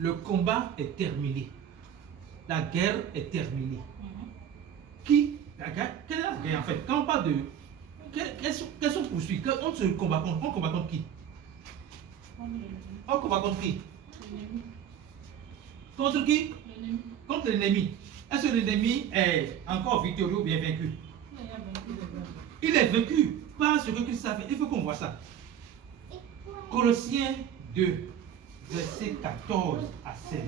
le combat est terminé. La guerre est terminée. Qui la guerre, quelle est la guerre en fait? Quand on parle de... Quelles sont poursuites? On se combat contre, on combat contre qui? On combat contre qui? Contre qui? Contre l'ennemi. Est-ce que l'ennemi est encore victorieux ou bien vaincu? Il est vaincu par ce que Christ a fait. Il faut qu'on voit ça. Colossiens 2, versets 14 à 16.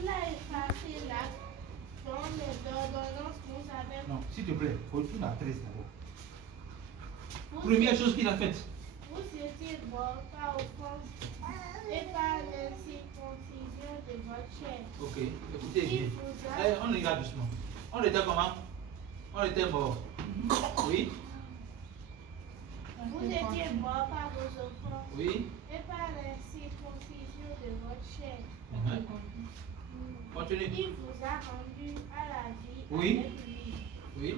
Il a effacé l'acte dont les ordonnances nous avaient. Non, s'il te plaît, retourne à 13 d'abord. Première chose qu'il a faite. Vous étiez morts par offense et par l'incirconcision de votre chair. Ok, écoutez bien. On y va doucement. On était comment? On était morts. Oui. Vous étiez morts par vos offenses Oui. et par l'incirconcision de votre chair. Continue. Il vous a rendu à la vie Oui. avec lui, Oui.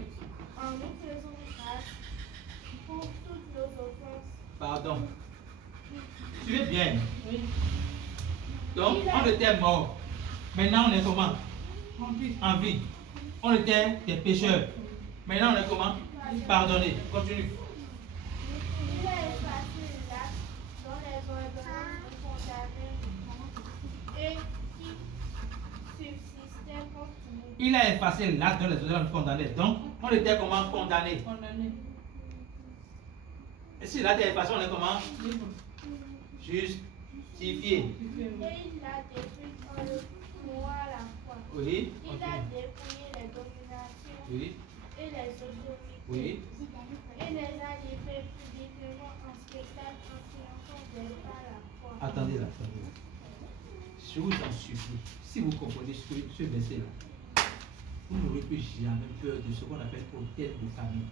en nous faisant grâce pour toutes nos offenses. Pardon. Suivez bien. Oui. Donc, on était morts. Maintenant, on est comment? En vie. On était des pécheurs. Maintenant, on est comment? Pardonnés. Continue. Il a effacé l'acte dont les ordonnances nous condamnaient et qui subsistait contre nous. Il a effacé l'acte dont les autres nous condamnaient. Donc, on était comment? Condamnés. Et si l'acte est effacé, on est comment? Justifié. Et il l'a détruit en le clouant à la croix. Oui. Il a dépouillé les dominations Oui. et les autorités. Oui. Et les a livrés publiquement en spectacle en triomphant d'elle par la croix. Attendez là, attendez là. Je vous en supplie, si vous comprenez ce verset-là, vous n'aurez plus jamais peur de ce qu'on appelle hôtel de famille.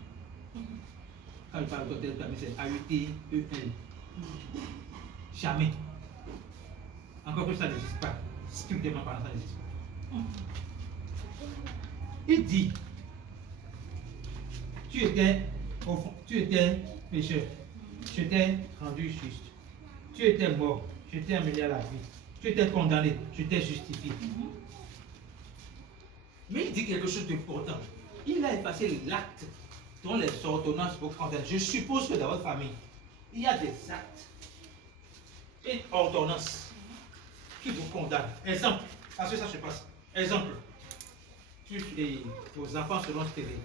Quand je parle d'hôtel de famille, c'est A-U-T-E-L. Jamais. Encore que ça n'existe pas. Strictement parlant, ça n'existe pas. Il dit, tu étais pécheur, je t'ai rendu juste. Tu étais mort, je t'ai amené à la vie. Tu étais condamné, je t'ai justifié. Mais il dit quelque chose d'important. Il a effacé l'acte dont les ordonnances vous condamnent. Je suppose que dans votre famille, il y a des actes et ordonnances qui vous condamnent. Exemple, parce que ça se passe. Exemple, vos enfants seront stéréés.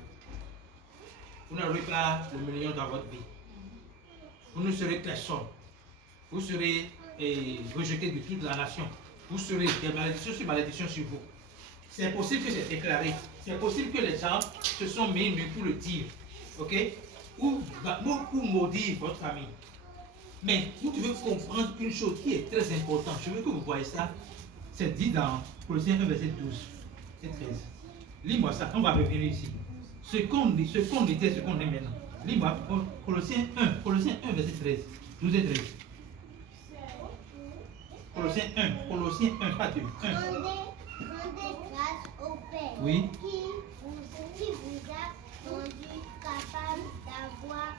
Vous n'aurez pas le million dans votre vie. Vous ne serez personne. Vous serez rejeté de toute la nation. Vous serez des malédictions sur malédictions sur vous. C'est possible que c'est déclaré. C'est possible que les gens se sont mis nus pour le dire. Ok? Ou maudire votre famille. Mais vous devez comprendre une chose qui est très importante. Je veux que vous voyez ça. C'est dit dans Colossiens 1, verset 12 et 13. Lis-moi ça. On va revenir ici. Ce qu'on était, ce qu'on est maintenant. Lis-moi Colossiens 1, verset 13. 12 et 13. Colossiens 1, pas 2. 1. Rendez grâce au Père Oui. qui vous a rendu capable d'avoir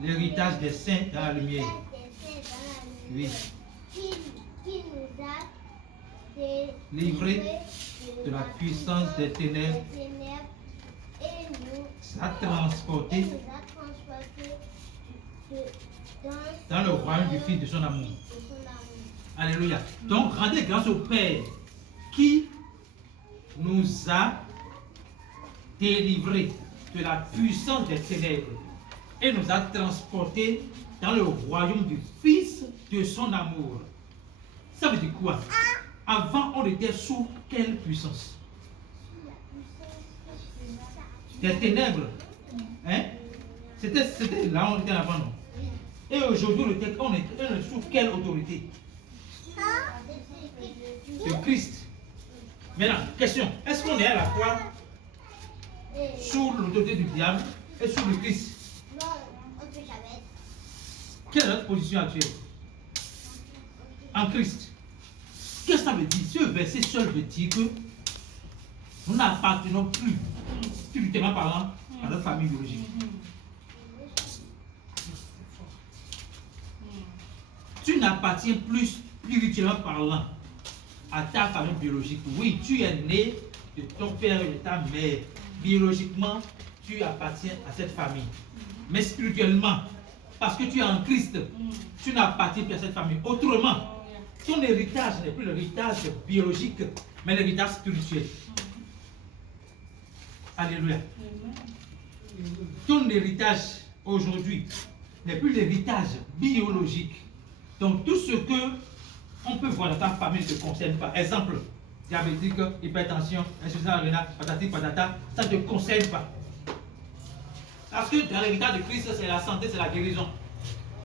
l'héritage des saints dans la lumière. Oui. Qui nous a Livré de la puissance des ténèbres et nous a transporté dans le royaume du Fils de son amour. Alléluia. Donc, rendez grâce au Père qui nous a délivrés de la puissance des ténèbres et nous a transportés dans le royaume du Fils de son amour. Ça veut dire quoi? Avant, on était sous quelle puissance? Des ténèbres. Hein? C'était là où on était avant, non? Et aujourd'hui, on est sous quelle autorité? De Christ. Maintenant, question. Est-ce qu'on est à la fois sous l'autorité du diable et sous le Christ? Non, on ne peut jamais. Quelle est notre position actuelle? En Christ. Qu'est-ce que ça veut dire? Ce verset seul veut dire que nous n'appartenons plus spirituellement parlant, à notre famille biologique. Tu n'appartiens plus spirituellement parlant à ta famille biologique. Oui, tu es né de ton père et de ta mère. Biologiquement, tu appartiens à cette famille. Mais spirituellement, parce que tu es en Christ, tu n'appartiens plus à cette famille. Autrement, ton héritage n'est plus l'héritage biologique, mais l'héritage spirituel. Alléluia. Ton héritage aujourd'hui n'est plus l'héritage biologique. Donc tout ce que on peut voir dans ta famille ne te concerne pas. Exemple, diabétique, hypertension, insuffisance rénale, patati patata, ça ne te concerne pas. Parce que dans l'héritage de Christ, c'est la santé, c'est la guérison.